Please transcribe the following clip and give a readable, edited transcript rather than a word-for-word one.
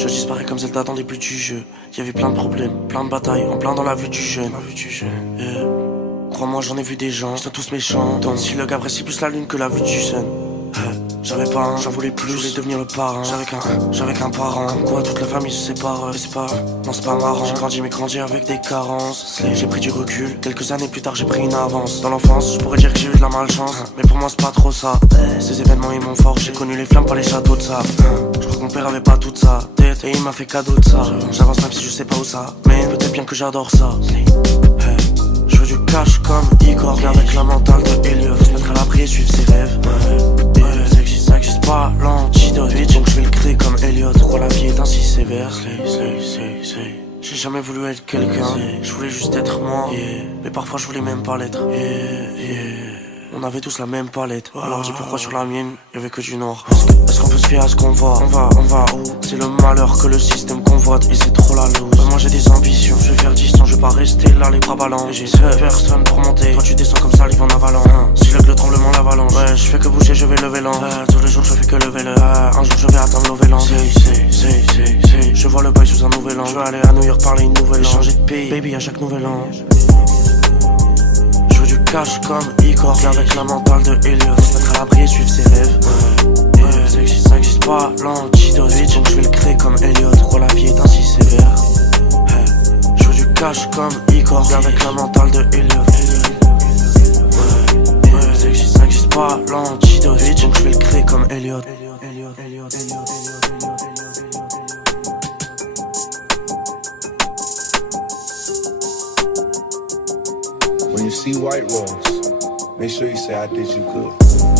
Je disparais comme Zelda dans les buts du jeu. Y'avait plein de problèmes, plein de batailles, en plein dans la vue du jeune. Yeah. Crois-moi, j'en ai vu des gens, ils sont tous méchants. Donc si le gars apprécie plus la lune que la vue du sun. J'avais pas un, j'en voulais plus, je voulais devenir le parrain. J'avais qu'un parent, comme quoi toute la famille se sépare. Mais c'est pas, non c'est pas marrant. J'ai grandi mais grandi avec des carences. J'ai pris du recul, quelques années plus tard j'ai pris une avance. Dans l'enfance, je pourrais dire que j'ai eu de la malchance, mais pour moi c'est pas trop ça. Ces événements ils m'ont fort, j'ai connu les flammes pas les châteaux de sable. Je crois que mon père avait pas toute sa tête et il m'a fait cadeau de ça. J'avance même si je sais pas où ça, mais peut-être bien que j'adore ça. Je veux du cash comme Igor, avec la mentale de Elliot. Faut se mettre à l'abri et suivre ses rêves. Ça existe pas l'antidote, donc je vais le créer comme Elliot. Pourquoi la vie est ainsi sévère? J'ai jamais voulu être quelqu'un, je voulais juste être moi. Mais parfois je voulais même pas l'être. On avait tous la même palette, alors dis pourquoi sur la mienne y'avait que du noir. Est-ce qu'on peut se fier à ce qu'on voit? On va où? C'est le malheur que le système convoite et c'est trop la loose. Moi j'ai des ambitions, je vais faire distance, je vais pas rester là les bras ballants. J'ai personne pour monter, toi tu descends comme salive en avalant. Si le tremblement l'avalanche, ouais je fais que bouger, je vais lever l'an. Tous les jours je fais que lever le un jour je vais atteindre l'Ovéland. Je vois le bail sous un nouvel an. Je veux aller à New York parler une nouvelle langue. Changer de pays, baby à chaque nouvel an. Du cash comme Igor, avec la mentale de Elliot. Faut se mettre à l'abri et suivre ses rêves. Ça existe pas l'antidote, donc je vais le créer comme Elliot. Pourquoi la vie est ainsi sévère? Je veux du cash comme Igor, avec la mentale de Elliot. Ça existe pas l'antidote, donc je vais le créer comme Elliot. When you see white rose, make sure you say I did you good.